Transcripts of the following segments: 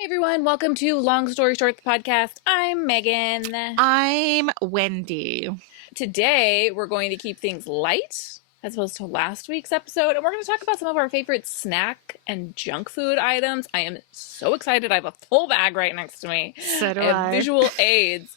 Hey everyone, welcome to Long Story Short, the podcast. I'm Megan. I'm Wendy. Today we're going to keep things light as opposed to last week's episode, and we're going to talk about some of our favorite snack and junk food items. I am so excited. I have a full bag right next to me. So do I have I. visual aids.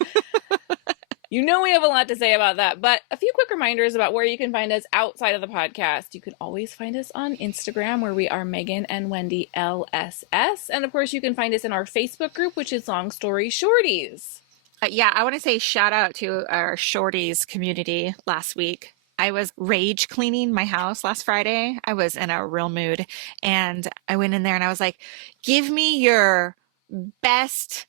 You know we have a lot to say about that, but a few quick reminders about where you can find us outside of the podcast. You can always find us on Instagram, where we are Megan and Wendy LSS. And of course, you can find us in our Facebook group, which is Long Story Shorties. I want to say shout out to our Shorties community last week. I was rage cleaning my house last Friday. I was in a real mood, and I went in there and I was like, give me your best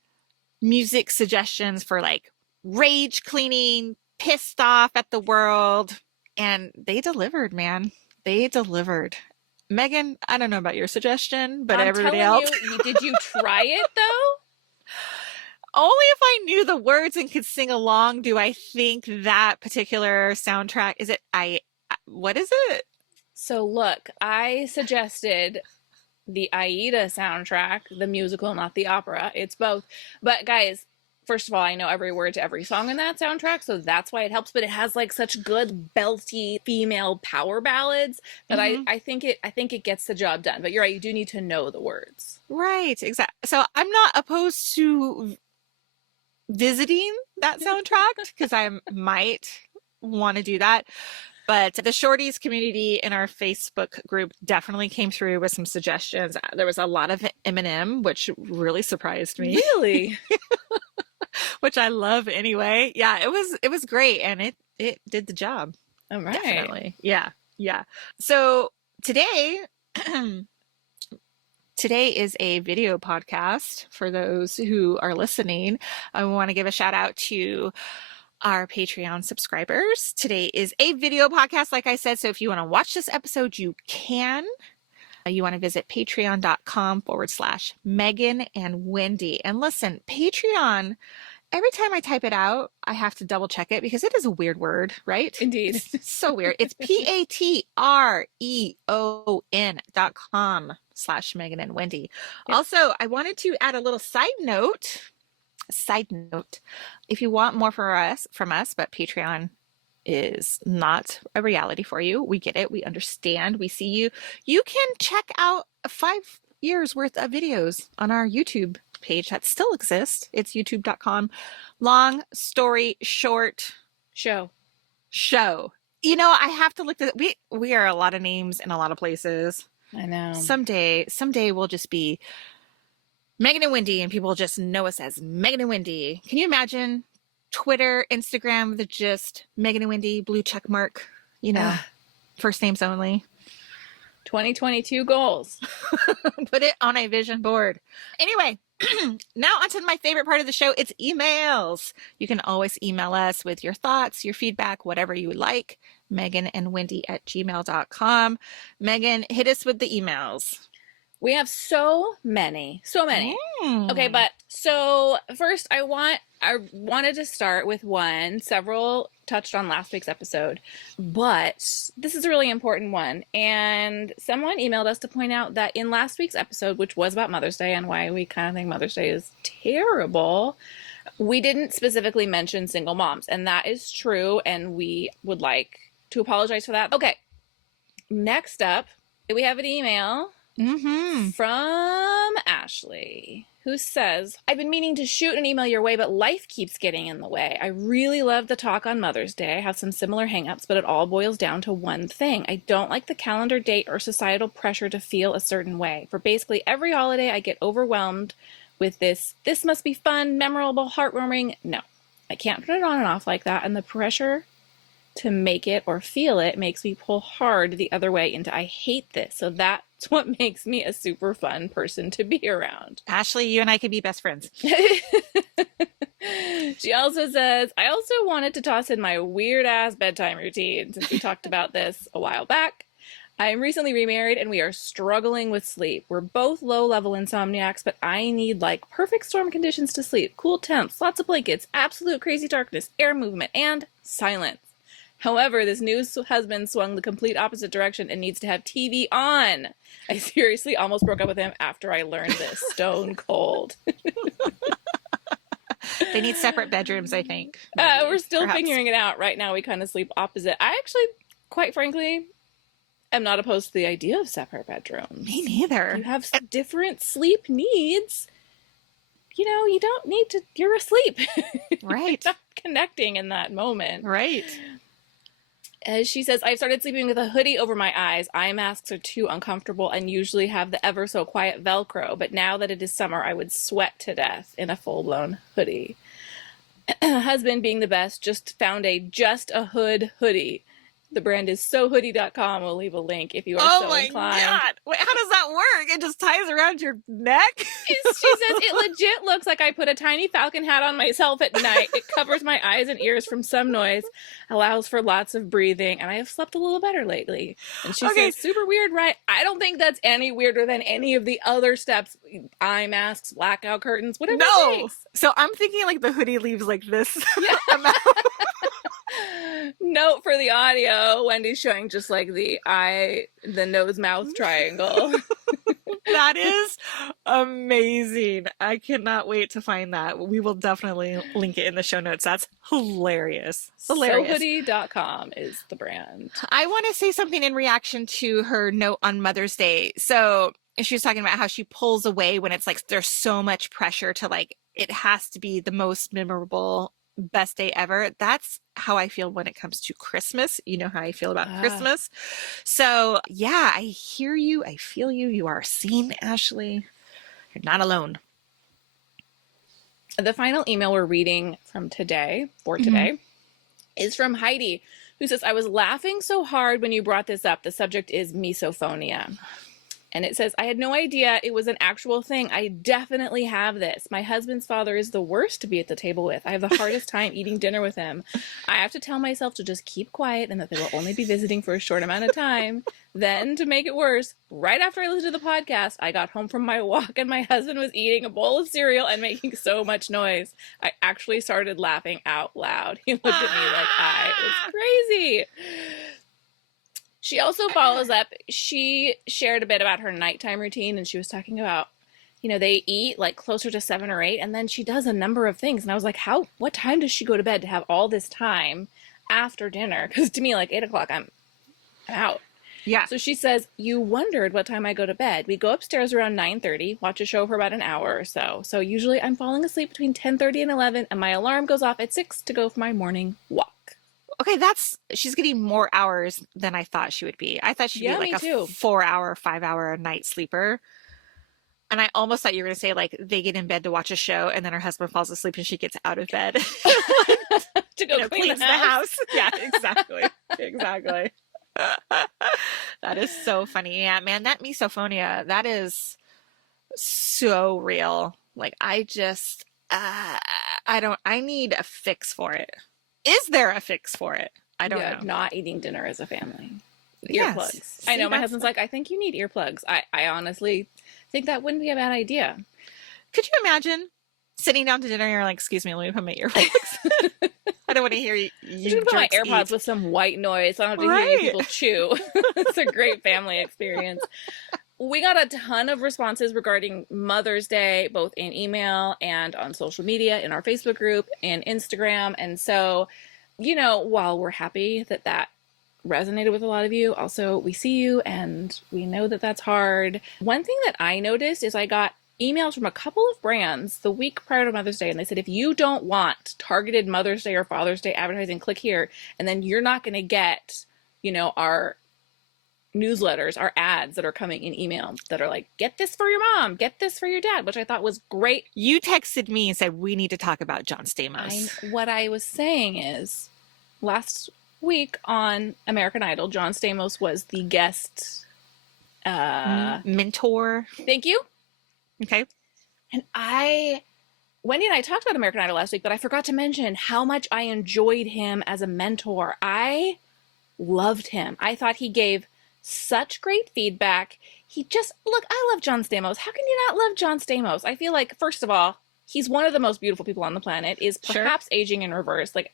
music suggestions for like rage cleaning, pissed off at the world. And they delivered, man. They delivered. Megan, I don't know about your suggestion, but I'm everybody telling else. you, did you try it though? Only if I knew the words and could sing along do I think that particular soundtrack is it what is it? So look, I suggested the Aida soundtrack, the musical, not the opera. It's both. But guys, first of all, I know every word to every song in that soundtrack, so that's why it helps. But it has like such good belty female power ballads that Mhm. I think it gets the job done. But you're right, you do need to know the words. Right, exactly. So I'm not opposed to visiting that soundtrack because I might want to do that. But the Shorties community in our Facebook group definitely came through with some suggestions. There was a lot of Eminem, which really surprised me, Really? which I love anyway. Yeah, it was great and it did the job. All right. Definitely. Yeah. Yeah. So today, today is a video podcast for those who are listening. I want to give a shout out to our Patreon subscribers. Today is a video podcast, like I said. So if you want to watch this episode, you can. You want to visit patreon.com/Megan and Wendy. And listen, Patreon, every time I type it out, I have to double check it because it is a weird word, right? Indeed. It's so weird. It's patreon.com/Megan and Wendy. Yep. Also, I wanted to add a little side note. If you want more from us, but Patreon is not a reality for you. We get it. We understand. We see you. You can check out 5 years worth of videos on our YouTube page that still exists. It's youtube.com. Long story short Show. show. You know, I have to look at we are a lot of names in a lot of places. I know. Someday we'll just be Megan and Wendy and people just know us as Megan and Wendy. Can you imagine Twitter, Instagram, the just Megan and Wendy, blue check mark, first names only. 2022 goals. Put it on a vision board. Anyway, now onto my favorite part of the show. It's emails. You can always email us with your thoughts, your feedback, whatever you would like. meganandwendy@gmail.com. Megan, hit us with the emails. We have so many. Mm. Okay, but so first I wanted to start with one several touched on last week's episode, but this is a really important one. And someone emailed us to point out that in last week's episode, which was about Mother's Day and why we kind of think Mother's Day is terrible, we didn't specifically mention single moms, and that is true, and we would like to apologize for that. Okay, next up, we have an email from Ashley, who says, I've been meaning to shoot an email your way, but life keeps getting in the way. I really love the talk on Mother's Day. I have some similar hangups, but it all boils down to one thing. I don't like the calendar date or societal pressure to feel a certain way. For basically every holiday, I get overwhelmed with this must be fun, memorable, heartwarming. No, I can't put it on and off like that, and the pressure to make it or feel it makes me pull hard the other way into I hate this. So that's what makes me a super fun person to be around. Ashley, you and I could be best friends. She also says, I also wanted to toss in my weird ass bedtime routine since we talked about this a while back. I am recently remarried and we are struggling with sleep. We're both low-level insomniacs, but I need like perfect storm conditions to sleep. Cool temps, lots of blankets, absolute crazy darkness, air movement, and silence. However, this new husband swung the complete opposite direction and needs to have TV on. I seriously almost broke up with him after I learned this. Stone cold. They need separate bedrooms, I think. We're still Perhaps. figuring it out. Right now, we kind of sleep opposite. I actually, quite frankly, am not opposed to the idea of separate bedrooms. Me neither. You have different sleep needs. You know, you don't need to, you're asleep. Right. You're not connecting in that moment. Right. As she says, I've started sleeping with a hoodie over my eyes. Eye masks are too uncomfortable and usually have the ever so quiet Velcro. But now that it is summer, I would sweat to death in a full-blown hoodie. Husband, being the best, just found a Just a Hood hoodie. The brand is sohoodie.com. We'll leave a link if you are so inclined. Oh my God. Wait, how does that work? It just ties around your neck? She says, it legit looks like I put a tiny falcon hat on myself at night. It covers my eyes and ears from some noise, allows for lots of breathing, and I have slept a little better lately. And she says, super weird, right? I don't think that's any weirder than any of the other steps. Eye masks, blackout curtains, whatever it takes. So I'm thinking like the hoodie leaves like this amount. Note for the audio, Wendy's showing just like the nose mouth triangle. That is amazing. I cannot wait to find that. We will definitely link it in the show notes. That's hilarious. Hilarious. Sohoodie.com is the brand. I want to say something in reaction to her note on Mother's Day. So she was talking about how she pulls away when it's like there's so much pressure to like it has to be the most memorable best day ever. That's how I feel when it comes to Christmas. You know how I feel about Christmas. So yeah, I hear you. I feel you. You are seen, Ashley. You're not alone. The final email we're reading from today, is from Heidi, who says, I was laughing so hard when you brought this up. The subject is misophonia. And it says, I had no idea it was an actual thing. I definitely have this. My husband's father is the worst to be at the table with. I have the hardest time eating dinner with him. I have to tell myself to just keep quiet and that they will only be visiting for a short amount of time. Then, to make it worse, right after I listened to the podcast, I got home from my walk and my husband was eating a bowl of cereal and making so much noise. I actually started laughing out loud. He looked at me like I was crazy. She also follows up. She shared a bit about her nighttime routine, and she was talking about, you know, they eat like closer to 7 or 8, and then she does a number of things. And I was like, what time does she go to bed to have all this time after dinner? Because to me, like 8 o'clock, I'm out. Yeah. So she says, you wondered what time I go to bed. We go upstairs around 9:30, watch a show for about an hour or so. So usually I'm falling asleep between 10:30 and 11, and my alarm goes off at 6 to go for my morning walk. Okay, she's getting more hours than I thought she would be. I thought she'd be like a 4-hour, 5-hour night sleeper. And I almost thought you were going to say like they get in bed to watch a show and then her husband falls asleep and she gets out of bed to go clean the house. Yeah, exactly. Exactly. That is so funny. Yeah, man, that misophonia, that is so real. Like I need a fix for it. Is there a fix for it? I don't know. Not eating dinner as a family. Yes. Earplugs. See, I know my husband's like, I think you need earplugs. I honestly think that wouldn't be a bad idea. Could you imagine sitting down to dinner and you're like, excuse me, let me put my earplugs. I don't want to hear you. You should put my AirPods with some white noise. So I don't have to hear you people chew. It's a great family experience. We got a ton of responses regarding Mother's Day, both in email and on social media, in our Facebook group and Instagram. And so, you know, while we're happy that that resonated with a lot of you, also we see you and we know that that's hard. One thing that I noticed is I got emails from a couple of brands the week prior to Mother's Day, and they said, if you don't want targeted Mother's Day or Father's Day advertising, click here, and then you're not going to get, you know, our newsletters, our ads that are coming in email that are like, get this for your mom, get this for your dad, which I thought was great. You texted me and said, we need to talk about John Stamos. What I was saying is, last week on American Idol, John Stamos was the guest mentor. Thank you. Okay. And Wendy and I talked about American Idol last week, but I forgot to mention how much I enjoyed him as a mentor. I loved him. I thought he gave such great feedback. I love John Stamos. How can you not love John Stamos? I feel like, first of all, he's one of the most beautiful people on the planet, is Sure. perhaps aging in reverse. Like,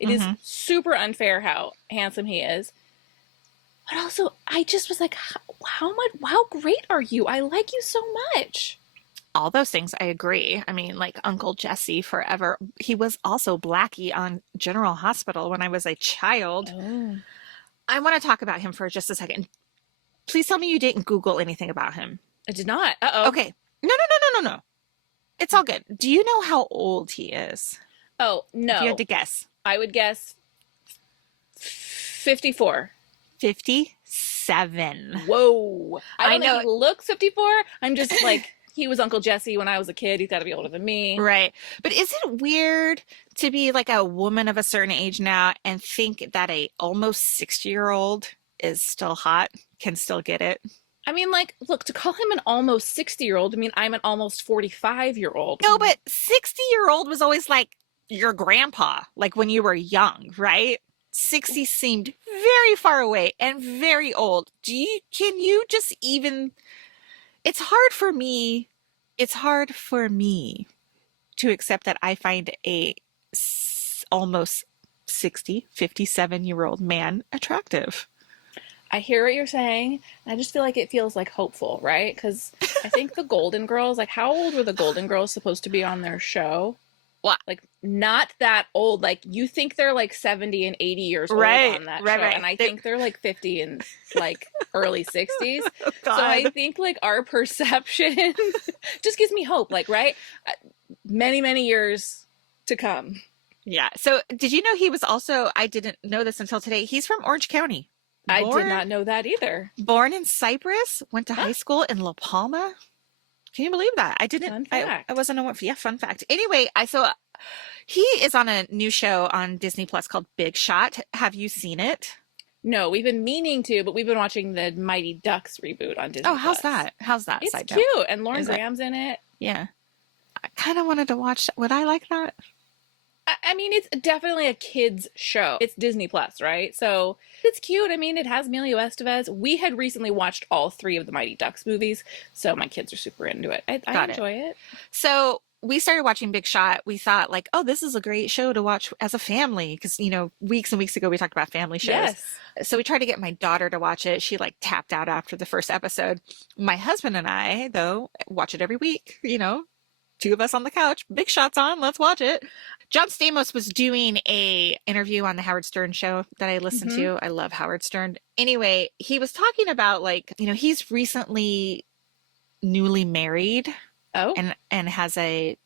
it is Mm-hmm. super unfair how handsome he is. But also, I just was like, how great are you? I like you so much. All those things, I agree. I mean, like Uncle Jesse forever. He was also Blackie on General Hospital when I was a child. Oh. I want to talk about him for just a second. Please tell me you didn't Google anything about him. I did not. Uh-oh. Okay. No, no, no, no, no, no. It's all good. Do you know how old he is? Oh, If you had no. to guess. I would guess 54. 57. Whoa. I I don't know. think he looks 54. I'm just like, he was Uncle Jesse when I was a kid. He's got to be older than me. Right. But is it weird to be like a woman of a certain age now and think that a almost 60-year-old is still hot, can still get it? I mean, like, look, to call him an almost 60-year-old, I mean, I'm an almost 45-year-old. No, but 60-year-old was always like your grandpa, like when you were young, right? 60 seemed very far away and very old. Can you just even, it's hard for me, it's hard for me to accept that I find a almost 60, 57-year-old man attractive. I hear what you're saying. I just feel like it feels like hopeful, right? Because I think the Golden Girls, like, how old were the Golden Girls supposed to be on their show? Well, Like, not that old. Like, you think they're like 70 and 80 years old right, on that right, show. right. And I think they're like 50 and like early 60s. Oh, So I God. think like our perception just gives me hope, like, right? Many, many years to come. Yeah. So did you know he was also, I didn't know this until today, he's from Orange County. I Born, did not know that either. born in Cyprus, went to Huh. high school in La Palma. Can you believe that? I didn't, Fun I, fact. I wasn't aware. Yeah, fun fact. Anyway, so he is on a new show on Disney Plus called Big Shot. Have you seen it? No, we've been meaning to, but we've been watching the Mighty Ducks reboot on Disney Oh, how's Plus. that? How's that It's side cute, note? and Lauren Is it? Graham's in it. Yeah. I kind of wanted to watch that. Would I like that? I mean, it's definitely a kids show. It's Disney Plus, right? So it's cute. I mean, it has Emilio Estevez. We had recently watched all 3 of the Mighty Ducks movies, so my kids are super into it. I Got it. enjoy it. So we started watching Big Shot. We thought like, oh, this is a great show to watch as a family because, you know, weeks and weeks ago we talked about family shows. Yes. So we tried to get my daughter to watch it. She like tapped out after the first episode. My husband and I, though, watch it every week, you know, 2 of us on the couch, Big Shot's on, let's watch it. John Stamos was doing a interview on the Howard Stern show that I listened to. I love Howard Stern. Anyway, he was talking about like, you know, he's recently newly married Oh, and has a,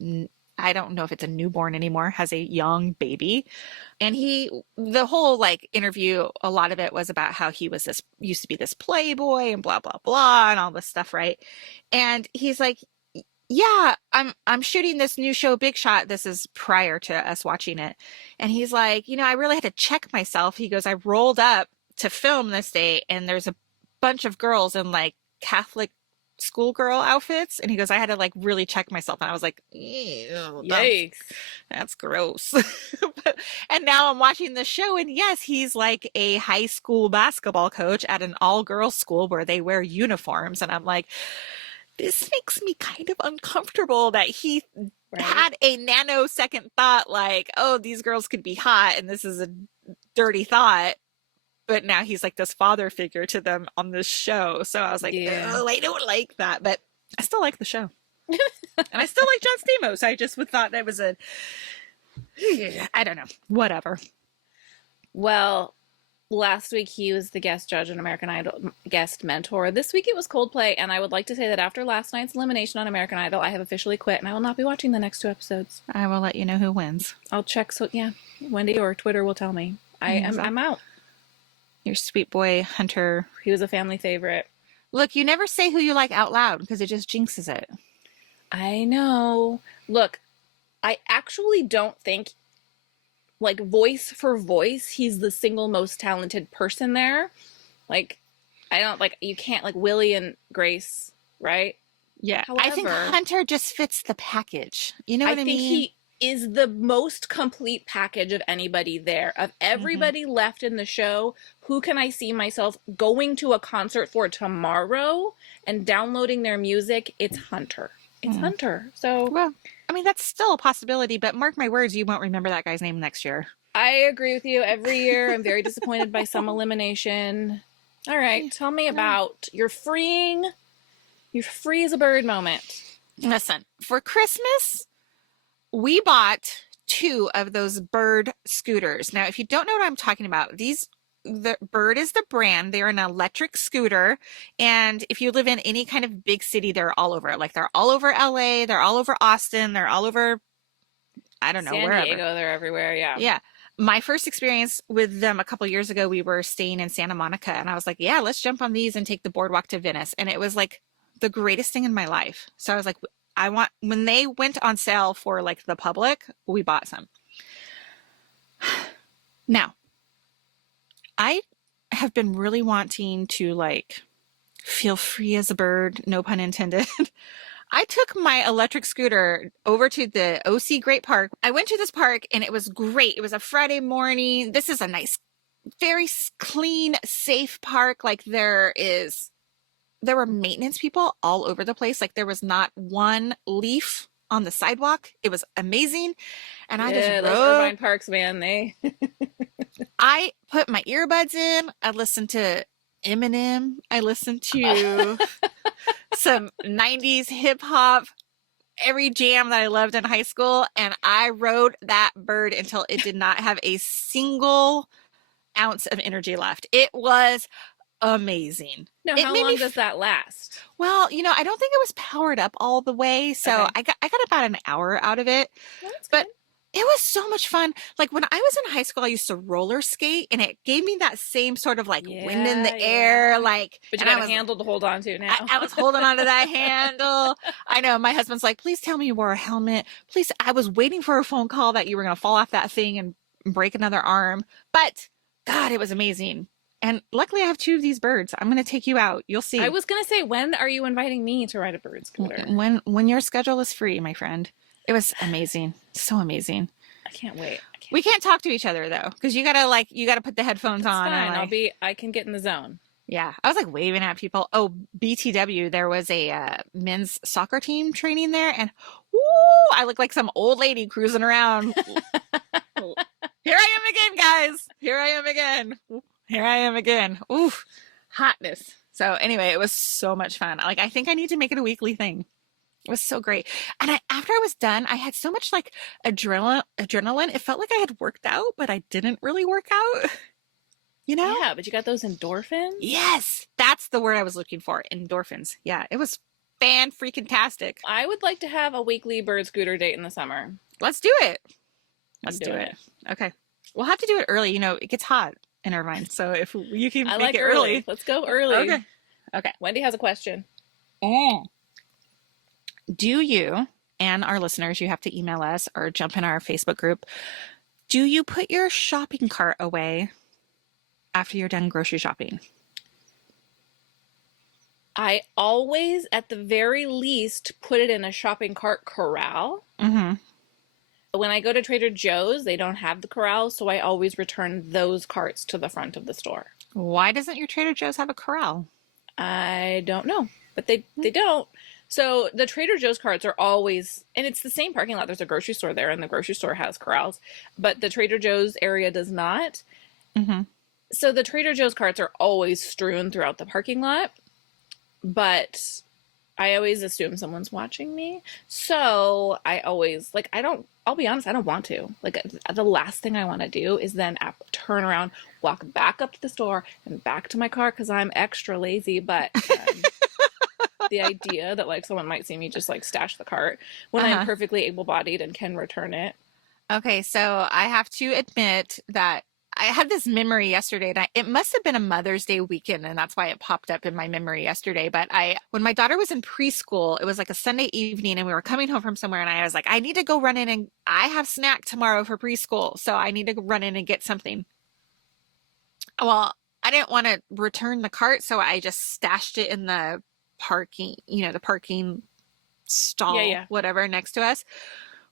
I don't know if it's a newborn anymore, has a young baby. And the whole like interview, a lot of it was about how he was used to be this playboy and blah, blah, blah, and all this stuff, right? And he's like, yeah, I'm shooting this new show, Big Shot. This is prior to us watching it. And he's like, you know, I really had to check myself. He goes, I rolled up to film this day and there's a bunch of girls in like Catholic schoolgirl outfits. And he goes, I had to like really check myself. And I was like, ew, yikes. that's gross. And now I'm watching the show and yes, he's like a high school basketball coach at an all-girls school where they wear uniforms. And I'm like, this makes me kind of uncomfortable that he Right. had a nanosecond thought like, oh, these girls could be hot and this is a dirty thought. But now he's like this father figure to them on this show. So I was like, Yeah. oh, I don't like that. But I still like the show. And I still like John Stamos. I just would thought that was I don't know, whatever. Well, last week he was the guest judge on American Idol, guest mentor. This week it was Coldplay, and I would like to say that after last night's elimination on American Idol, I have officially quit, and I will not be watching the next 2 episodes. I will let you know who wins. I'll check. So yeah, Wendy or Twitter will tell me. I'm out. Your sweet boy Hunter. He was a family favorite. Look, you never say who you like out loud because it just jinxes it. I know. Look, I actually don't think, like, voice for voice, he's the single most talented person there. Like, I don't, like, you can't, like, Willie and Grace, right? Yeah. I think However, Hunter just fits the package. You know I what I think mean? he is the most complete package of anybody there. Of everybody left in the show, who can I see myself going to a concert for tomorrow and downloading their music? It's Hunter. It's Hunter. So Well, I mean, that's still a possibility, but mark my words, you won't remember that guy's name next year. I agree with you. Every year, I'm very disappointed by some elimination. All right, tell me about your free as a bird moment. Listen, for Christmas, we bought two of those Bird scooters. Now, if you don't know what I'm talking about, the Bird is the brand. They're an electric scooter. And if you live in any kind of big city, they're all over. Like they're all over LA, they're all over Austin, they're all over, I don't know, San wherever. Diego, they're everywhere. Yeah. Yeah. My first experience with them a couple years ago, we were staying in Santa Monica, and I was like, yeah, let's jump on these and take the boardwalk to Venice. And it was like the greatest thing in my life. So I was like, when they went on sale for like the public, we bought some. Now, I have been really wanting to like feel free as a bird, no pun intended. I took my electric scooter over to the OC Great Park. I went to this park and it was great. It was a Friday morning. This is a nice, very clean, safe park. Like there were maintenance people all over the place. Like there was not one leaf on the sidewalk. It was amazing. And I just those Irvine parks, man, I put my earbuds in. I listened to Eminem. I listened to some 90s hip hop, every jam that I loved in high school. And I rode that bird until it did not have a single ounce of energy left. It was amazing. Now, how long does that last? Well, I don't think it was powered up all the way. So okay. I got about an hour out of it. Well, but it was so much fun. Like when I was in high school, I used to roller skate and it gave me that same sort of like wind in the air. Like, but you got a handle to hold on to now. I was holding on to that handle. I know my husband's like, please tell me you wore a helmet. Please. I was waiting for a phone call that you were going to fall off that thing and break another arm. But God, it was amazing. And luckily I have two of these birds. I'm going to take you out. You'll see. I was going to say, when are you inviting me to ride a bird scooter? When your schedule is free, my friend. It was amazing. So amazing. I can't wait. We can't talk to each other though, because you gotta put the headphones on. Fine. And I can get in the zone. Yeah. I was like waving at people. Oh, BTW, there was a men's soccer team training there, and woo, I look like some old lady cruising around. Here I am again, guys. Here I am again. Here I am again. Oof, hotness. So anyway, it was so much fun. Like I think I need to make it a weekly thing. It was so great. And after I was done, I had so much like adrenaline. It felt like I had worked out, but I didn't really work out. Yeah, but you got those endorphins? Yes. That's the word I was looking for. Endorphins. Yeah. It was fan-freaking-tastic. I would like to have a weekly bird scooter date in the summer. Let's do it. Let's do it. Okay. We'll have to do it early. It gets hot in Irvine. So if you can make it early. Let's go early. Okay. Wendy has a question. Do you, and our listeners, you have to email us or jump in our Facebook group. Do you put your shopping cart away after you're done grocery shopping? I always, at the very least, put it in a shopping cart corral. Mm-hmm. When I go to Trader Joe's, they don't have the corral, so I always return those carts to the front of the store. Why doesn't your Trader Joe's have a corral? I don't know, but they don't. So the Trader Joe's carts are always, and it's the same parking lot. There's a grocery store there, and the grocery store has corrals, but the Trader Joe's area does not. Mm-hmm. So the Trader Joe's carts are always strewn throughout the parking lot, but I always assume someone's watching me. So I always, I'll be honest, I don't want to. Like, the last thing I want to do is then turn around, walk back up to the store and back to my car because I'm extra lazy, but... the idea that someone might see me just stash the cart when I'm perfectly able-bodied and can return it. Okay, so I have to admit that I had this memory yesterday, and it must have been a Mother's Day weekend, and that's why it popped up in my memory yesterday. But when my daughter was in preschool, it was like a Sunday evening, and we were coming home from somewhere, and I was like, I need to go run in, and I have snack tomorrow for preschool, so I need to run in and get something. Well, I didn't want to return the cart, so I just stashed it in the parking stall, whatever, next to us,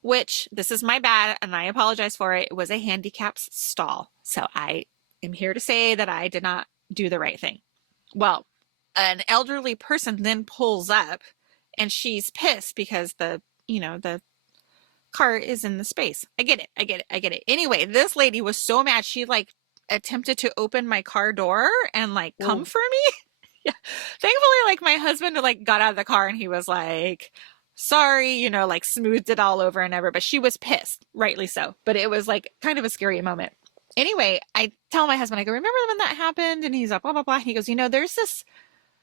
which this is my bad and I apologize for it. It was a handicapped stall. So I am here to say that I did not do the right thing. Well, an elderly person then pulls up and she's pissed because the cart is in the space. I get it. I get it. I get it. Anyway, this lady was so mad. She like attempted to open my car door and like come Whoa. for me. Yeah. Thankfully, like my husband like got out of the car and he was like, sorry, like smoothed it all over and ever, but she was pissed, rightly so. But it was like kind of a scary moment. Anyway, I tell my husband, I go, remember when that happened? And he's like, blah, blah, blah. He goes, there's this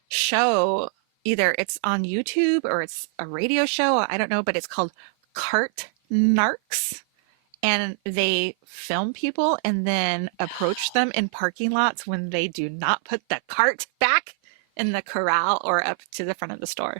show, either it's on YouTube or it's a radio show. I don't know, but it's called Cart Narcs. And they film people and then approach them in parking lots when they do not put the cart back in the corral or up to the front of the store.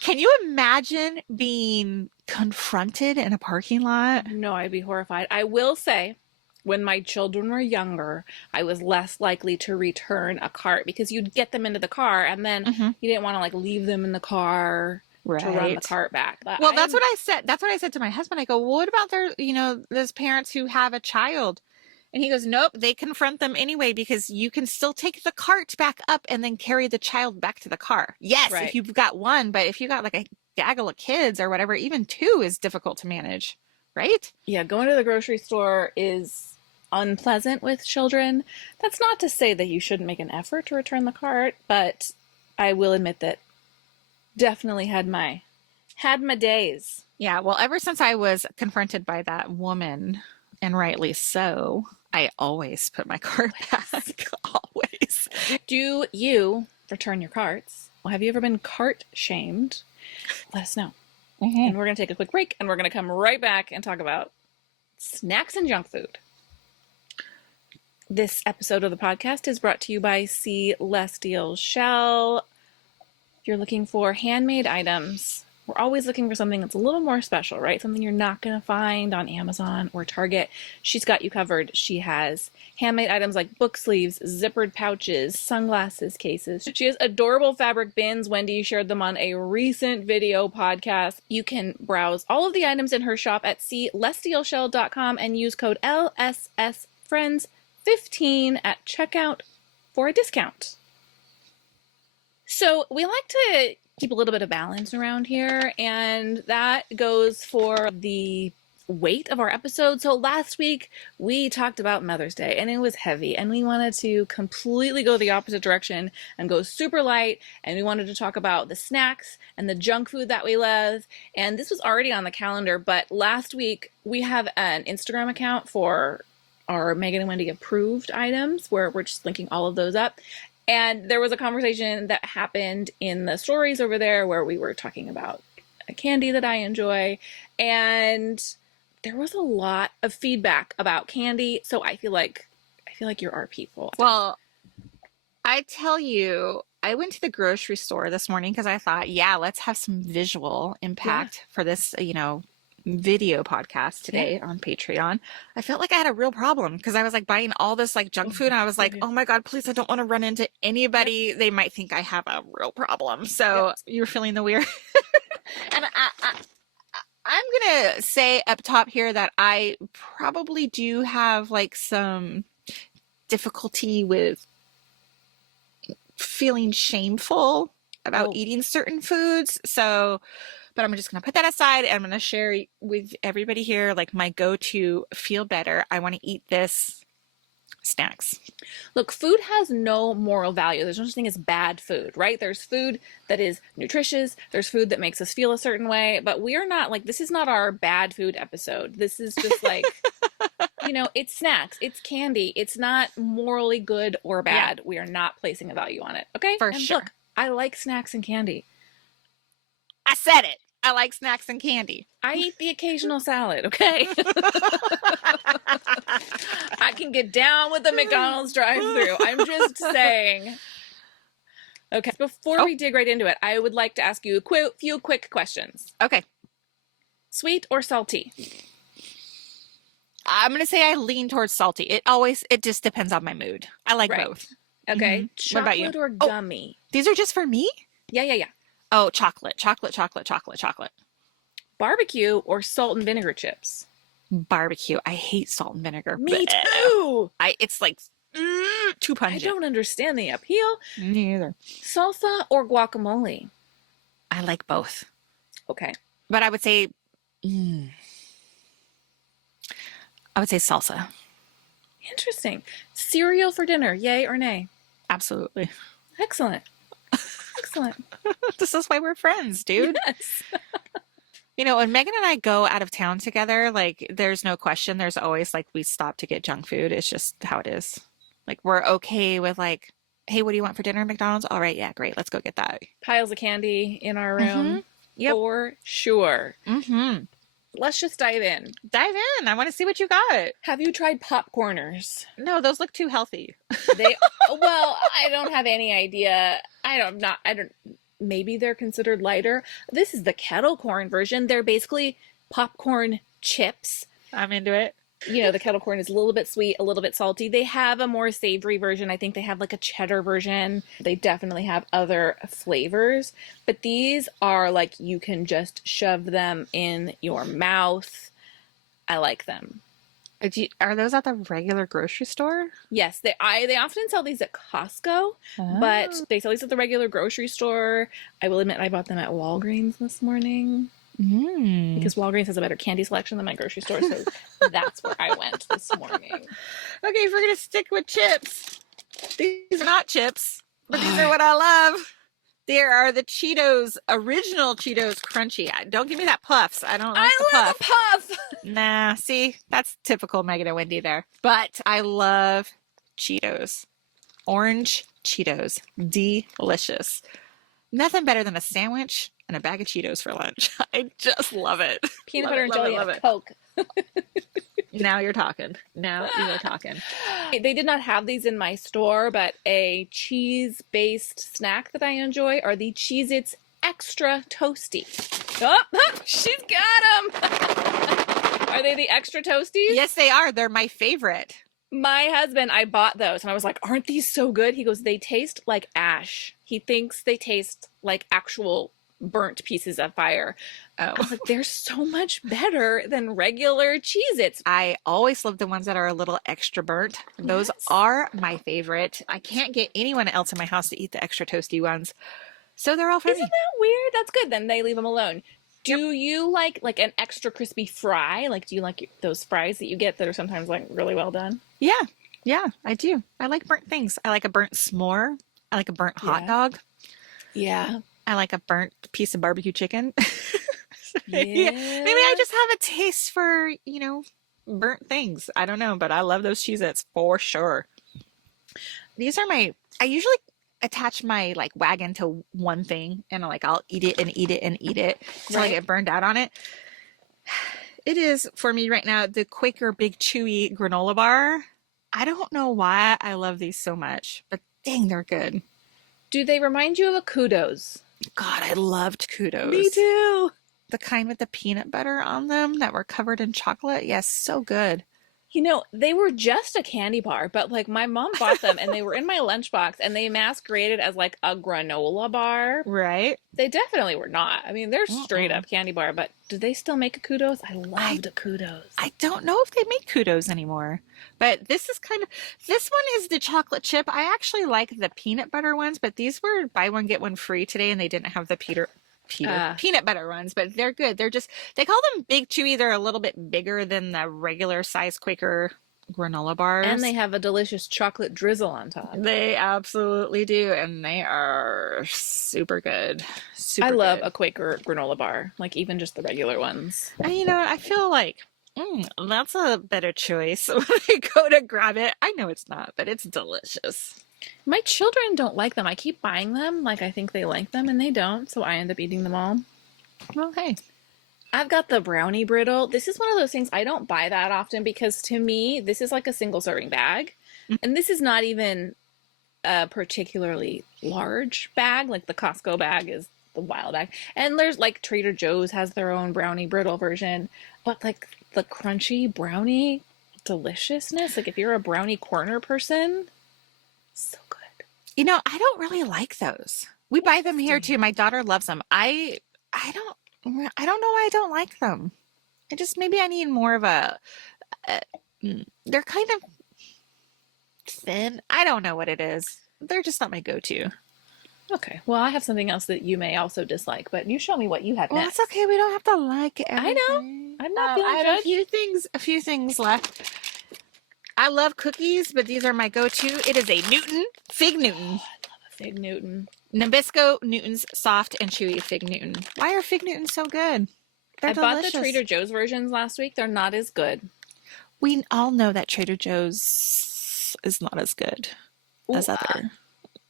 Can you imagine being confronted in a parking lot? No, I'd be horrified. I will say, when my children were younger, I was less likely to return a cart because you'd get them into the car and then you didn't want to like leave them in the car to run the cart back. But well, that's what I said. That's what I said to my husband. I go, well, what about those parents who have a child? And he goes, nope, they confront them anyway because you can still take the cart back up and then carry the child back to the car. Yes, if you've got one, but if you got like a gaggle of kids or whatever, even two is difficult to manage, right? Yeah, going to the grocery store is unpleasant with children. That's not to say that you shouldn't make an effort to return the cart, but I will admit that definitely had my days. Yeah, well, ever since I was confronted by that woman, and rightly so, I always put my cart back. Always. Do you return your carts? Well, have you ever been cart shamed? Let us know. And we're going to take a quick break, and we're going to come right back and talk about snacks and junk food. This episode of the podcast is brought to you by Celestial Shell. If you're looking for handmade items, we're always looking for something that's a little more special, right? Something you're not going to find on Amazon or Target. She's got you covered. She has handmade items like book sleeves, zippered pouches, sunglasses cases. She has adorable fabric bins. Wendy shared them on a recent video podcast. You can browse all of the items in her shop at celestialshell.com and use code LSSFriends15 at checkout for a discount. So we like to keep a little bit of balance around here, and that goes for the weight of our episode. So last week we talked about Mother's Day and it was heavy, and we wanted to completely go the opposite direction and go super light, and we wanted to talk about the snacks and the junk food that we love. And this was already on the calendar, but last week we have an Instagram account for our Megan and Wendy approved items where we're just linking all of those up. And there was a conversation that happened in the stories over there where we were talking about a candy that I enjoy. And there was a lot of feedback about candy. So I feel like you're our people. Well, I tell you, I went to the grocery store this morning because I thought, yeah, let's have some visual impact for this, video podcast today on Patreon. I felt like I had a real problem because I was like buying all this like junk food and I was like, oh my God, please, I don't want to run into anybody. They might think I have a real problem. So you're feeling the weird. And I'm going to say up top here that I probably do have like some difficulty with feeling shameful about eating certain foods. So, but I'm just going to put that aside and I'm going to share with everybody here, like my go-to feel better. I want to eat this snacks. Look, food has no moral value. There's no such thing as bad food, right? There's food that is nutritious. There's food that makes us feel a certain way, but we are not like, this is not our bad food episode. This is just like, it's snacks, it's candy. It's not morally good or bad. We are not placing a value on it. Okay. For sure. Look, I like snacks and candy. I said it. I like snacks and candy. I eat the occasional salad, okay? I can get down with the McDonald's drive-thru. I'm just saying. Okay, before we dig right into it, I would like to ask you a few quick questions. Okay. Sweet or salty? I'm going to say I lean towards salty. It just depends on my mood. I like both. Okay. Mm-hmm. Chocolate or gummy? These are just for me? Yeah. Oh, chocolate. Barbecue or salt and vinegar chips? Barbecue. I hate salt and vinegar. Me too. It's like too pungent. I don't understand the appeal. Me either. Salsa or guacamole? I like both. Okay. But mm, I would say salsa. Interesting. Cereal for dinner, yay or nay? Absolutely. Excellent. Excellent. This is why we're friends, dude. Yes. You know, when Megan and I go out of town together, like, there's no question. There's always like we stop to get junk food. It's just how it is. Like, we're okay with like, hey, what do you want for dinner, McDonald's? All right, yeah, great. Let's go get that. Piles of candy in our Mm-hmm. room. Yep. For sure. Mm-hmm. Let's just dive in. Dive in. I want to see what you got. Have you tried popcorners? No, those look too healthy. They, well, I don't have any idea. I don't, maybe they're considered lighter. This is the kettle corn version. They're basically popcorn chips. I'm into it. You know, the kettle corn is a little bit sweet, a little bit salty. They have a more savory version. I think they have like a cheddar version. They definitely have other flavors, but these are like you can just shove them in your mouth. I like them. Are those at the regular grocery store? Yes, they often sell these at Costco, but Oh. they sell these at the regular grocery store. I will admit I bought them at Walgreens this morning because Walgreens has a better candy selection than my grocery store, so that's where I went this morning. Okay, if we're gonna stick with chips, these are not chips, but these are what I love. There are the Cheetos, original Cheetos Crunchy. Don't give me that puffs. I don't like the I love puff. a puff. Nah, see, that's typical Megan and Wendy there. But I love Cheetos. Orange Cheetos. Delicious. Nothing better than a sandwich and a bag of Cheetos for lunch. I just love it. Peanut Love butter it, and love jelly it, and love a it. Coke. Now you're talking. Now you are talking. They did not have these in my store, but a cheese-based snack that I enjoy are the Cheez-Its Extra Toasty. Oh, she's got them! Are they the Extra Toasties? Yes, they are. They're my favorite. My husband, I bought those, and I was like, aren't these so good? He goes, they taste like ash. He thinks they taste like actual burnt pieces of fire. I Oh. was like, they're so much better than regular Cheez-Its. I always love the ones that are a little extra burnt. Those Yes. are my favorite. I can't get anyone else in my house to eat the extra toasty ones. So they're all for Isn't me. that weird? That's good. Then they leave them alone. Do you like an extra crispy fry? Like, do you like those fries that you get that are sometimes like really well done? Yeah. Yeah, I do. I like burnt things. I like a burnt s'more. I like a burnt hot Yeah. dog. Yeah. I like a burnt piece of barbecue chicken. Yeah. Maybe I just have a taste for, burnt things. I don't know, but I love those Cheez-Its for sure. These are I usually attach my like wagon to one thing and I'll eat it and eat it and eat it till I Right. get burned out on it. It is for me right now the Quaker Big Chewy granola bar. I don't know why I love these so much, but dang, they're good. Do they remind you of a Kudos? God, I loved Kudos. Me too. The kind with the peanut butter on them that were covered in chocolate. Yes, so good. You know, they were just a candy bar, but like my mom bought them and they were in my lunchbox and they masqueraded as like a granola bar. Right? They definitely were not. I mean, they're straight up candy bar, but do they still make a Kudos? I loved a Kudos. I don't know if they make Kudos anymore, but this one is the chocolate chip. I actually like the peanut butter ones, but these were buy one, get one free today and they didn't have the peanut butter ones, but they're good. They call them Big Chewy. They're a little bit bigger than the regular size Quaker granola bars. And they have a delicious chocolate drizzle on top. They absolutely do, and they are super good. Super I love good. a Quaker granola bar, like even just the regular ones. And I feel like that's a better choice when I go to grab it. I know it's not, but it's delicious. My children don't like them. I keep buying them, like I think they like them, and they don't, so I end up eating them all. Well, hey. I've got the brownie brittle. This is one of those things I don't buy that often because to me, this is like a single serving bag. And this is not even a particularly large bag. Like the Costco bag is the wild bag. And there's like Trader Joe's has their own brownie brittle version. But like the crunchy brownie deliciousness, like if you're a brownie corner person, so good. I don't really like those. We buy them here too. My daughter loves them. I don't know why I don't like them. Maybe I need more of they're kind of thin. I don't know what it is. They're just not my go-to. Okay. Well, I have something else that you may also dislike, but you show me what you had Well, it's next. okay. We don't have to like I know. everything. I'm not feeling I have judged. a few things left. I love cookies, but these are my go-to. It is a Newton, Fig Newton. Fig Newton. Nabisco Newton's soft and chewy Fig Newton. Why are Fig Newtons so good? They're I bought the delicious. Trader Joe's versions last week. They're not as good. We all know that Trader Joe's is not as good as Ooh, other.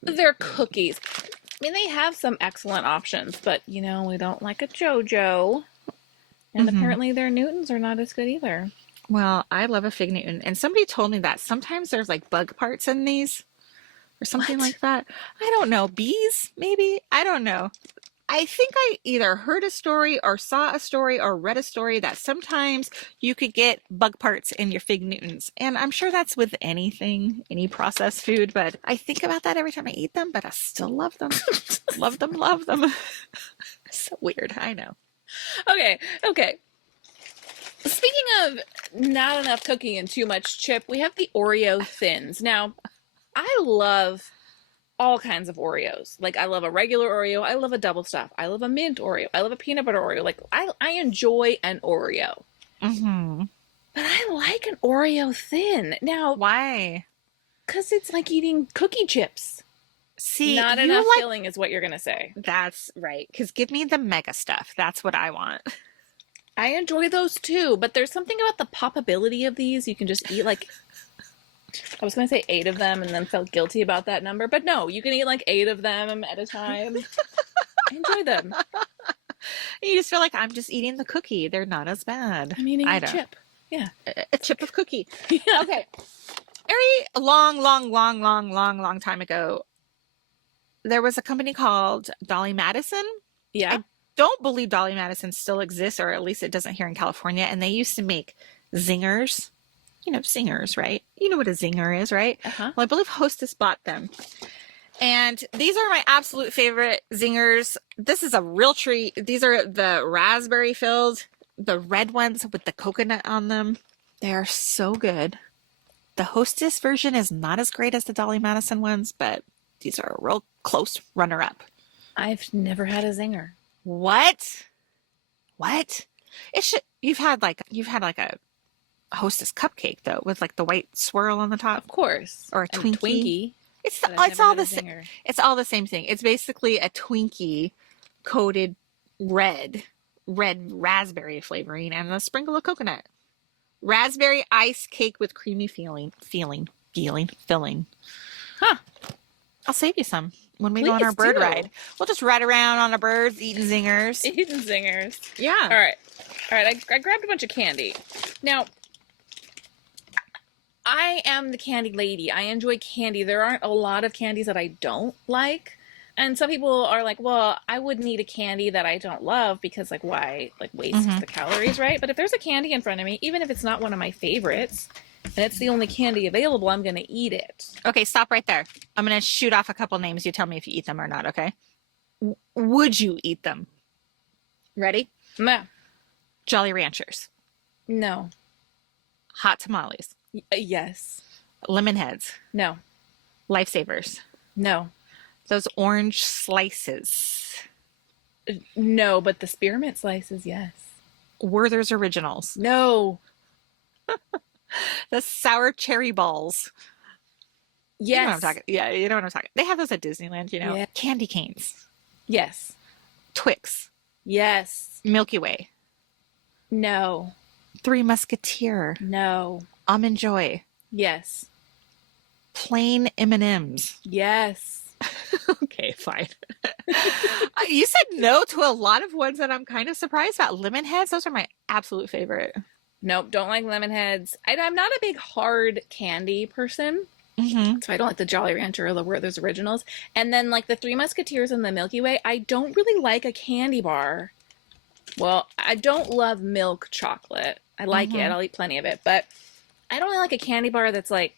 they're cookies. I mean, they have some excellent options, but you know, we don't like a JoJo. And apparently their Newtons are not as good either. Well, I love a Fig Newton. And somebody told me that sometimes there's like bug parts in these or something What? like that. I don't know. Bees, maybe? I don't know. I think I either heard a story or saw a story or read a story that sometimes you could get bug parts in your Fig Newtons. And I'm sure that's with anything, any processed food, but I think about that every time I eat them, but I still love them. Love them, love them. So weird, I know. Okay. Speaking of not enough cookie and too much chip, we have the Oreo thins. Now, I love all kinds of Oreos. Like, I love a regular Oreo. I love a double stuff. I love a mint Oreo. I love a peanut butter Oreo. Like, I enjoy an Oreo. Mm-hmm. But I like an Oreo thin. Now, Why? because it's like eating cookie chips. See, Not enough filling is what you're going to say. That's right. Because give me the mega stuff. That's what I want. I enjoy those too, but there's something about the poppability of these. You can just eat like, I was going to say 8 of them and then felt guilty about that number, but no, you can eat like 8 of them at a time. I enjoy them. You just feel like I'm just eating the cookie. They're not as bad. I'm eating a chip. Yeah. A chip of cookie. Yeah. Okay. Very long time ago, there was a company called Dolly Madison. Yeah. I don't believe Dolly Madison still exists, or at least it doesn't here in California. And they used to make zingers. You know, zingers, right? You know what a zinger is, right? Uh-huh. Well, I believe Hostess bought them. And these are my absolute favorite zingers. This is a real treat. These are the raspberry filled, the red ones with the coconut on them. They are so good. The Hostess version is not as great as the Dolly Madison ones, but these are a real close runner-up. I've never had a zinger. What? It should. You've had like a Hostess cupcake though, with like the white swirl on the top, Of course. or a And Twinkie. It's but I've it's never all had a the same. zinger. It's all the same thing. It's basically a Twinkie coated red raspberry flavoring and a sprinkle of coconut. Raspberry ice cake with creamy filling. Huh. I'll save you some when we go on our Please bird do. ride. We'll just ride around on our birds eating zingers. Eating zingers. Yeah. All right. I grabbed a bunch of candy. Now, I am the candy lady. I enjoy candy. There aren't a lot of candies that I don't like. And some people are like, well, I wouldn't eat a candy that I don't love because, like, why, like, waste the calories, right? But if there's a candy in front of me, even if it's not one of my favorites, and it's the only candy available, I'm going to eat it. Okay, stop right there. I'm going to shoot off a couple names. You tell me if you eat them or not, okay? Would you eat them? Ready? No. Jolly Ranchers. No. Hot tamales. Yes. Lemon heads. No. Lifesavers. No. Those orange slices. No, but the spearmint slices, yes. Werther's Originals. No. The sour cherry balls. Yes. You know what I'm talking. Yeah, you know what I'm talking. They have those at Disneyland, you know. Yeah. Candy canes. Yes. Twix. Yes. Milky Way. No. Three Musketeer. No. Almond Joy. Yes. Plain M&Ms. Yes. Okay, fine. You said no to a lot of ones that I'm kind of surprised about. Lemon heads, those are my absolute favorite. Nope, don't like lemon heads. I'm not a big hard candy person, so I don't like the Jolly Rancher or the Werther's Originals. And then, like, the Three Musketeers and the Milky Way, I don't really like a candy bar. Well, I don't love milk chocolate. I like it. I'll eat plenty of it. But I don't really like a candy bar that's, like,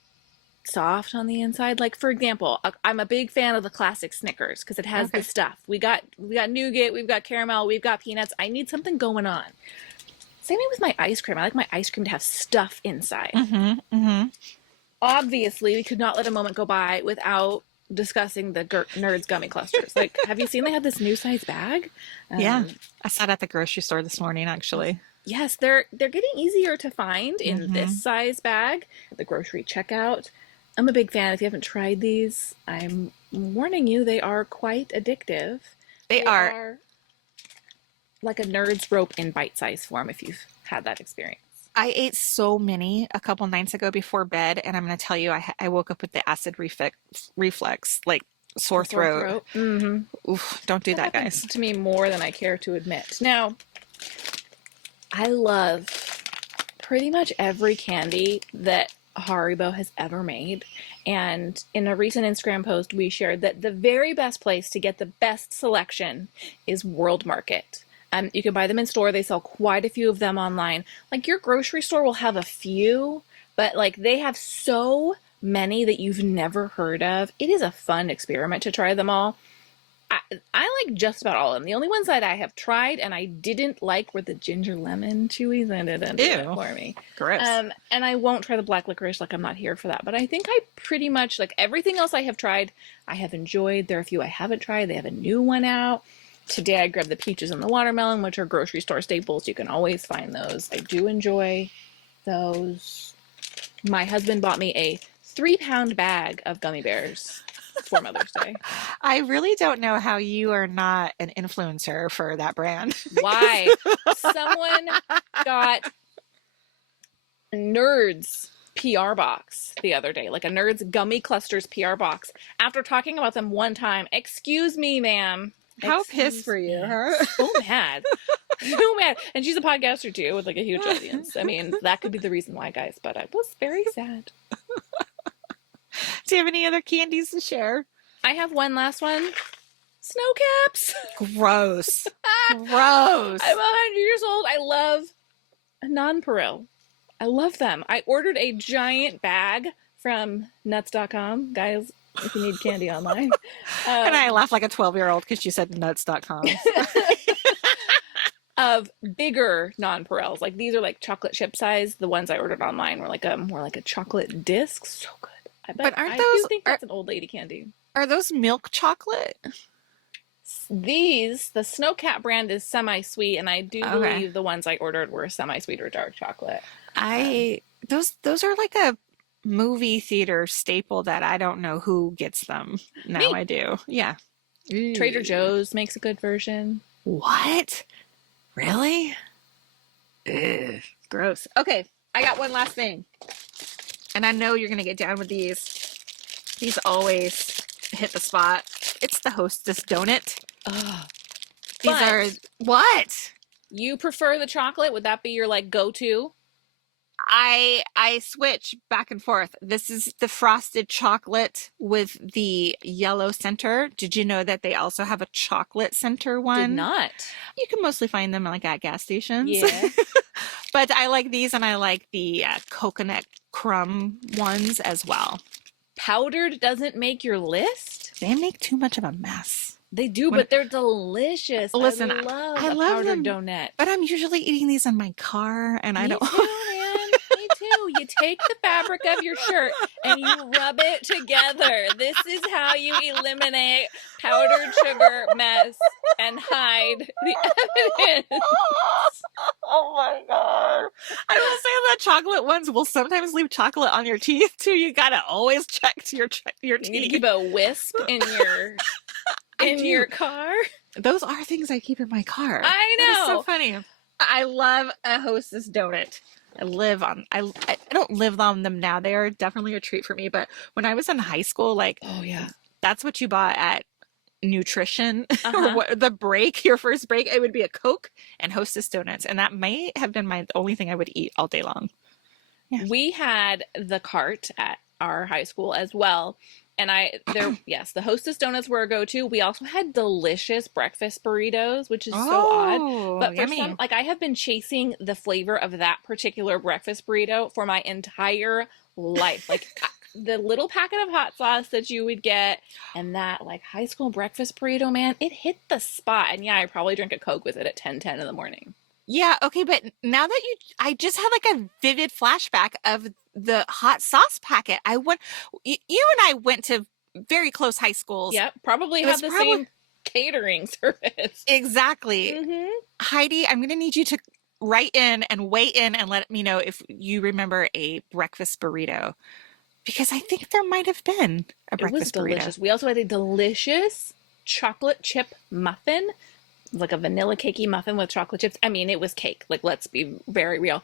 soft on the inside. Like, for example, I'm a big fan of the classic Snickers because it has the stuff. We got nougat, we've got caramel, we've got peanuts. I need something going on. Same thing with my ice cream. I like my ice cream to have stuff inside. Obviously, we could not let a moment go by without discussing the Nerds gummy clusters. Like, have you seen they have this new size bag? Yeah. Um, I saw it at the grocery store this morning, actually. yes, they're getting easier to find in this Hmm. size bag at the grocery checkout. I'm a big fan. If you haven't tried these, I'm warning you, they are quite addictive. They They are. are like a Nerds rope in bite-sized form if you've had that experience. I ate so many a couple nights ago before bed, and I'm going to tell you, I woke up with the acid reflex, like The sore sore throat. throat. Mm-hmm. Oof, don't do That that, happens guys. to me more than I care to admit. Now, I love pretty much every candy that Haribo has ever made. And in a recent Instagram post, we shared that the very best place to get the best selection is World Market. You can buy them in store. They sell quite a few of them online. Like your grocery store will have a few, but like they have so many that you've never heard of. It is a fun experiment to try them all. I, I like just about all of them. The only ones that I have tried and I didn't like were the ginger lemon chewies. They didn't do it Ew, for me. gross. And I won't try the black licorice. Like I'm not here for that. But I think I pretty much like everything else I have tried. I have enjoyed. There are a few I haven't tried. They have a new one out. Today I grabbed the peaches and the watermelon, which are grocery store staples. You can always find those. I do enjoy those. My husband bought me a 3-pound bag of gummy bears for Mother's Day. I really don't know how you are not an influencer for that brand. Why? Someone got Nerds PR box the other day, like a Nerds gummy clusters PR box. After talking about them one time, excuse me, ma'am. How Excuse pissed were you, me. huh? So mad. So mad. And she's a podcaster too with like a huge audience. I mean, that could be the reason why, guys, but I was very sad. Do you have any other candies to share? I have one last one. Snow caps. Gross. Gross. I'm 100 years old. I love nonpareil. I love them. I ordered a giant bag from nuts.com. Guys, if you need candy online. And I laughed like a 12-year-old because you said nuts.com. Of bigger nonpareils. Like these are like chocolate chip size. The ones I ordered online were like a more like a chocolate disc. So good. But aren't I those do think that's an old lady candy. are those milk chocolate? These, the Snowcat brand is semi-sweet, and I do Okay. believe the ones I ordered were semi-sweet or dark chocolate. Those are like a movie theater staple that I don't know who gets them. Now Me. I do. Yeah. Trader Ew. Joe's makes a good version. What? Really? Ugh. Gross. Okay, I got one last thing. And I know you're gonna get down with these. These always hit the spot. It's the Hostess donut. Ugh. These But- are what? You prefer the chocolate? Would that be your like go-to? I switch back and forth. This is the frosted chocolate with the yellow center. Did you know that they also have a chocolate center one? Did not. You can mostly find them like at gas stations. Yeah. But I like these and I like the coconut crumb ones as well. Powdered doesn't make your list? They make too much of a mess. They do, When- but they're delicious. Listen, I love I a love powdered them. donut. But I'm usually eating these in my car and I Me don't too, man. Me too. You take the fabric of your shirt and you rub it together. This is how you eliminate powdered sugar mess and hide the evidence. Oh my god. I will say that chocolate ones will sometimes leave chocolate on your teeth too. You gotta always check your You need to teeth. keep a wisp in your I in do. your car. Those are things I keep in my car. I That is know. so funny. I love a Hostess donut. I don't live on them now. They are definitely a treat for me. But when I was in high school, like Oh yeah. that's what you bought at nutrition Uh-huh. or what the break, your first break, it would be a Coke and Hostess donuts. And that might have been my only thing I would eat all day long. Yeah. We had the cart at our high school as well. And yes, the Hostess donuts were a go-to. We also had delicious breakfast burritos, which is so odd. But for yummy. some, like I have been chasing the flavor of that particular breakfast burrito for my entire life. Like the little packet of hot sauce that you would get and that like high school breakfast burrito, man, it hit the spot. And yeah, I probably drink a Coke with it at 10:10 in the morning. Yeah, okay, but now that I just had like a vivid flashback of the hot sauce packet. You and I went to very close high schools. Yep, probably It have was the probably same catering service. exactly. Hmm. Heidi, I'm going to need you to write in and weigh in and let me know if you remember a breakfast burrito because I think there might have been a It was breakfast burrito. delicious. We also had a delicious chocolate chip muffin, like a vanilla cakey muffin with chocolate chips. I mean, it was cake. Like, let's be very real.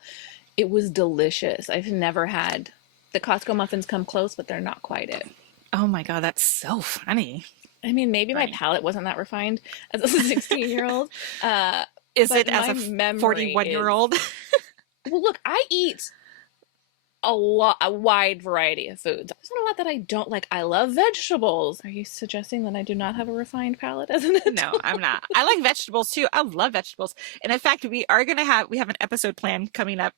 It was delicious. I've never had the Costco muffins come close, but they're not quite it. Oh my God, that's so funny. I mean, maybe my Right. palate wasn't that refined as a 16-year-old, Is it but as my a memory 41-year is old? well, look, I eat a wide variety of foods. There's not a lot that I don't like. I love vegetables. Are you suggesting that I do not have a refined palate as an No, I'm adult? not. I like vegetables too. I love vegetables. And in fact, we have an episode plan coming up,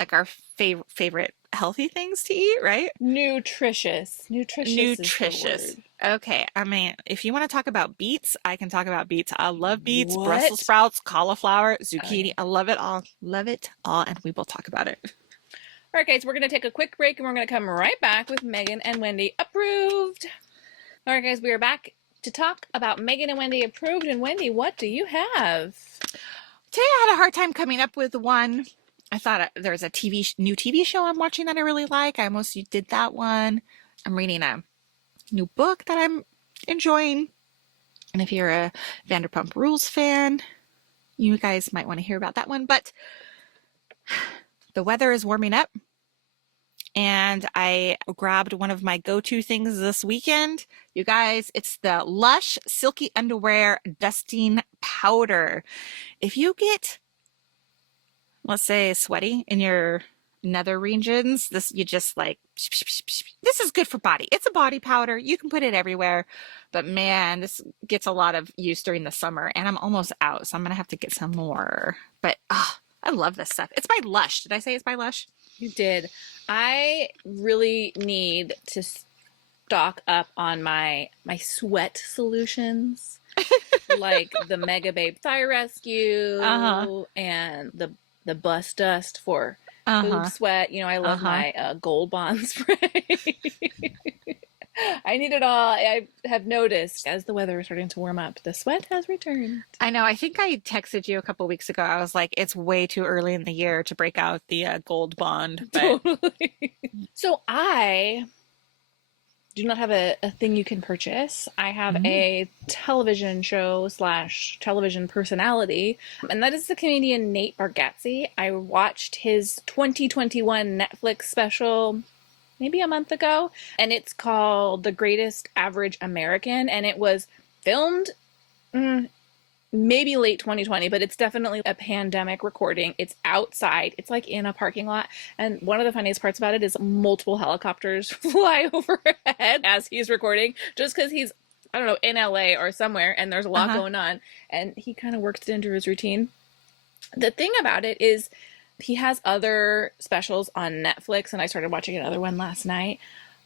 like our favorite healthy things to eat, right? Nutritious. Nutritious is the Nutritious. word. Okay, I mean, if you want to talk about beets, I can talk about beets. I love beets, Brussels What? sprouts, cauliflower, Oh yeah. zucchini. I love it all. Love it all, and we will talk about it. All right, guys, we're gonna take a quick break and we're gonna come right back with Megan and Wendy approved. All right, guys, we are back to talk about Megan and Wendy approved. And Wendy, what do you have? Today I had a hard time coming up with one. I thought there's a new TV show I'm watching that I really like. I almost did that one. I'm reading a new book that I'm enjoying. And if you're a Vanderpump Rules fan, you guys might want to hear about that one. But the weather is warming up, and I grabbed one of my go-to things this weekend. You guys, it's the Lush Silky Underwear Dusting Powder. If you get, let's say, sweaty in your nether regions, this you just like this is good for body. It's a body powder. You can put it everywhere. But man, this gets a lot of use during the summer and I'm almost out, so I'm gonna have to get some more. But I love this stuff. It's by Lush. Did I say it's by Lush? You did. I really need to stock up on my sweat solutions, like the Mega Babe Thigh Uh-huh. Rescue and the Bust Dust for boob Uh-huh. sweat. You know, I love Uh-huh. my Gold Bond spray. I need it all. I have noticed as the weather is starting to warm up, the sweat has returned. I know. I think I texted you a couple weeks ago. I was like, it's way too early in the year to break out the gold bond, but Totally. So I do not have a thing you can purchase. I have mm, a television show slash television personality, and that is the comedian Nate Bargatze. I watched his 2021 Netflix special maybe a month ago, and it's called The Greatest Average American, and it was filmed maybe late 2020, but it's definitely a pandemic recording. It's outside. It's like in a parking lot. And one of the funniest parts about it is multiple helicopters fly overhead as he's recording, just because he's, I don't know, in LA or somewhere and there's a lot uh-huh. going on. And he kind of works it into his routine. The thing about it is he has other specials on Netflix, and I started watching another one last night.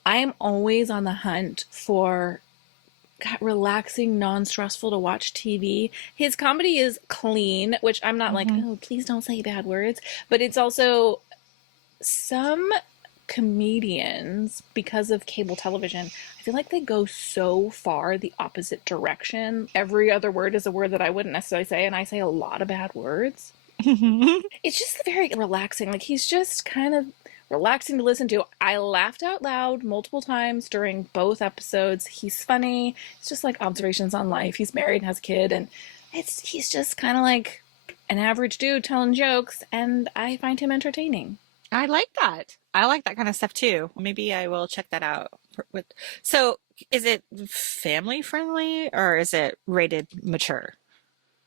I am always on the hunt for relaxing, non-stressful to watch TV. His comedy is clean, which I'm not like, Hmm. oh, please don't say bad words, but it's also some comedians, because of cable television, I feel like they go so far the opposite direction. Every other word is a word that I wouldn't necessarily say, and I say a lot of bad words. It's just very relaxing. Like, he's just kind of relaxing to listen to. I laughed out loud multiple times during both episodes. He's funny. It's just like observations on life. He's married and has a kid, and he's just kind of like an average dude telling jokes, and I find him entertaining. I like that. I like that kind of stuff too. Maybe I will check that out. So, is it family friendly or is it rated mature?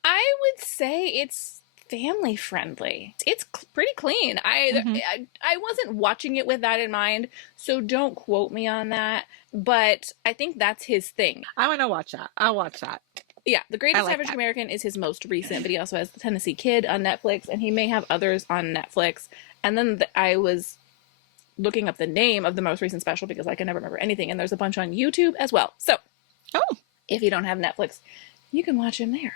I would say it's family friendly. It's pretty clean. Hmm. I wasn't watching it with that in mind, so don't quote me on that. But I think that's his thing. I want to watch that. I'll watch that. Yeah, The I Greatest like Average that. American is his most recent, but he also has The Tennessee Kid on Netflix, and he may have others on Netflix. And then I was looking up the name of the most recent special because I can never remember anything, and there's a bunch on YouTube as well. So Oh, if you don't have Netflix, you can watch him there.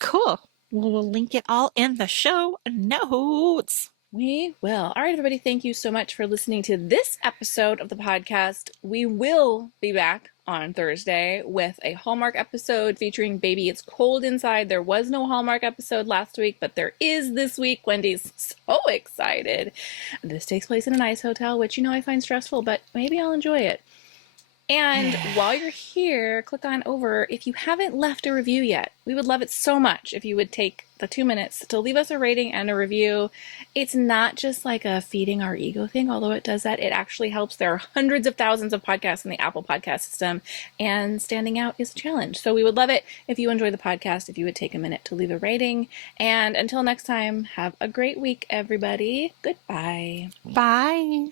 cool. Well, we'll link it all in the show notes. We will. All right, everybody. Thank you so much for listening to this episode of the podcast. We will be back on Thursday with a Hallmark episode featuring Baby It's Cold Inside. There was no Hallmark episode last week, but there is this week. Wendy's so excited. This takes place in an ice hotel, which, I find stressful, but maybe I'll enjoy it. And while you're here, click on over. If you haven't left a review yet, we would love it so much if you would take the 2 minutes to leave us a rating and a review. It's not just like a feeding our ego thing, although it does that. It actually helps. There are hundreds of thousands of podcasts in the Apple podcast system, and standing out is a challenge. So we would love it if you enjoy the podcast, if you would take a minute to leave a rating. And until next time, have a great week, everybody. Goodbye. Bye.